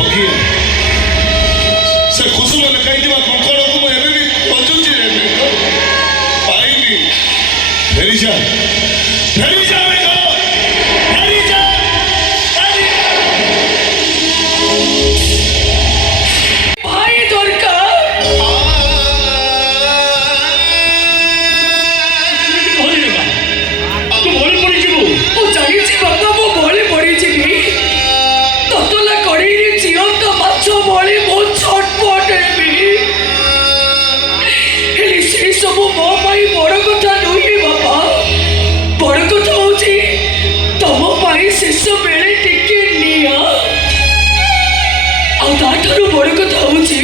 ଫକୀର ସେ କୁସୁମ ଲେଖାଇଥିବା କଙ୍କଣକୁ ମୁଁ ଏବେ ବି ଖୋଜୁଛି ପାଇନି। ଫେରିଯା ଫେରିଯା ଫେରିଯା। ଭାଇ ଦରକାର ମୁଁ ଜାଣିଛି ବାପା ମୁଁ ବଳି ପଡ଼ିଯିବି। ତତଲା କଡ଼େଇରେ ଜିଅନ୍ତା ମାଛ ଭଳି ମୁଁ ଛଟପଟ ହେବି। ହେଲେ ସେଇ ସବୁ ମୋ ପାଇଁ ବଡ଼ କଥା ନୁହେଁ ବାପା। ବଡ଼ କଥା ହଉଛି ତମ ପାଇଁ ଶେଷ ବେଳେ ଟିକେ ନିଆଁ। ଆଉ ତାଠାରୁ ବଡ଼ କଥା ହଉଛି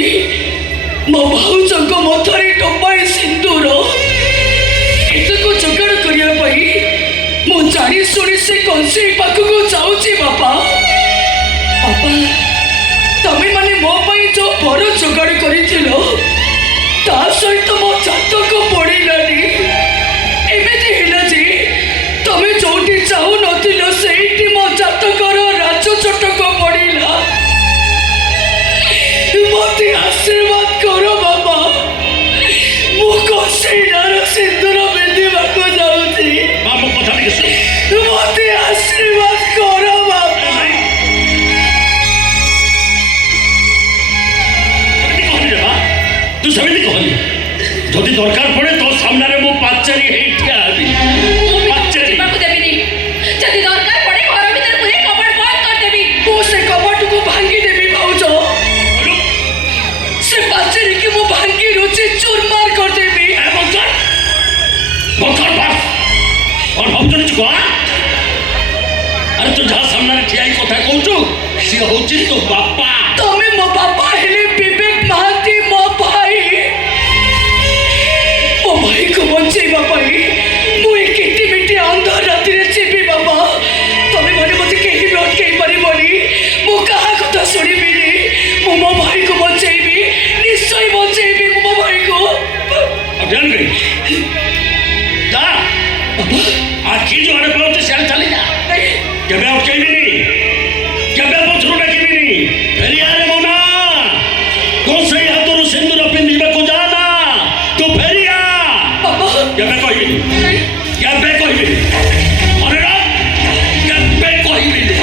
ମୋ ଭାଉଜଙ୍କ ମଥାରେ ଟୋପାଏ ସିନ୍ଦୁର। ଏତକ ଯୋଗାଡ଼ କରିବା ପାଇଁ ମୁଁ ଜାଣି ଶୁଣି ସେ କଂସେଇ ପାଖକୁ ଯାଉଛି ବାପା। ବାପା ତମେ ମାନେ ମୋ ପାଇଁ ଯୋଉ ବର ଯୋଗାଡ଼ କରିଥିଲ ତା ସହିତ ମୋ ଜାତକ ପଡ଼ିଲାନି। ଏମିତି ହେଲା ଯେ ତମେ ଯୋଉଠି ଚାହୁଁନଥିଲ ସେଇଠି ମୋ ଜାତକର ରାଜ ଚଟକ ପଡ଼ିଲା। ମତେ ଆଶୀର୍ବାଦ କର ବାପା। ମୁଁ କଂସେଇ ନାର ସିନ୍ଦୁର ପିନ୍ଧିବାକୁ ଯାଉଛି। ମତେ ଆଶୀର୍ବାଦ କର ବାପା। ତୁ ସେମିତି କହନି। ଯଦି ଦରକାର ପଡ଼େ ତୋ ସାମ୍ନାରେ ମୁଁ ପାଚେରୀ ହେଇ ଠିଆ ହେବି। ଯିବାକୁ ଦେବିନି। ଯଦି ଦରକାର ପଡ଼େ ଘର ଭିତରେ ପୁରେଇ କବାଟ ବନ୍ଦ କରିଦେବି। ମୁଁ ସେ କବାଟକୁ ଭାଙ୍ଗି ଦେବି ଭାଉଜ। ସେ ପାଚେରୀକି ମୁଁ ଭାଙ୍ଗି ରୁଚି ଚୁରମାର କରିଦେବି। ଆରେ ତୁ ଯାହା ସାମ୍ନାରେ ଠିଆ ହେଇ କଥା କହୁଛୁ ସିଏ ହଉଛି ତୋ ବାପା। ତମେ ମୋ ବାପା ହେଲେ ବିବେକ ମହାନ୍ତି ମୋ ଭାଇ। ମୋ ଭାଇକୁ ବଞ୍ଚେଇବା ପାଇଁ ମୁଁ ଏ କିଟିମିଟି ଅନ୍ଧାର ରାତିରେ ଯିବି ବାପା। ତମେ ମାନେ ମତେ କେହି ବି ଅଟକେଇ ପାରିବନି। ମୁଁ କାହା କଥା ଶୁଣିବିନି। ମୁଁ ମୋ ଭାଇକୁ ବଞ୍ଚେଇବି। ନିଶ୍ଚୟ ବଞ୍ଚେଇବି ମୁଁ ମୋ ଭାଇକୁ। ଯା ଆଖି ଯୁଆଡ଼େ ପାଉଛି ସିଆଡ଼େ ଚାଲି ଯା। କେବେ ଅଟକେଇବିନି, କେବେ ପଛରୁ ଡାକିବିନି। ଫେରିଆରେ ମନା କଂସେଇ ହାତରୁ ସିନ୍ଦୁର ପିନ୍ଧିବାକୁ ଯାନା। ତୁ ଫେରିଆ। କେବେ କହିବିନି, କେବେ କହିବିନି। ମନେ ରଖ କେବେ କହିବିନି।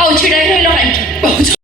ଆଉ ଛିଡ଼ା ରହିଲ କାହିଁକି?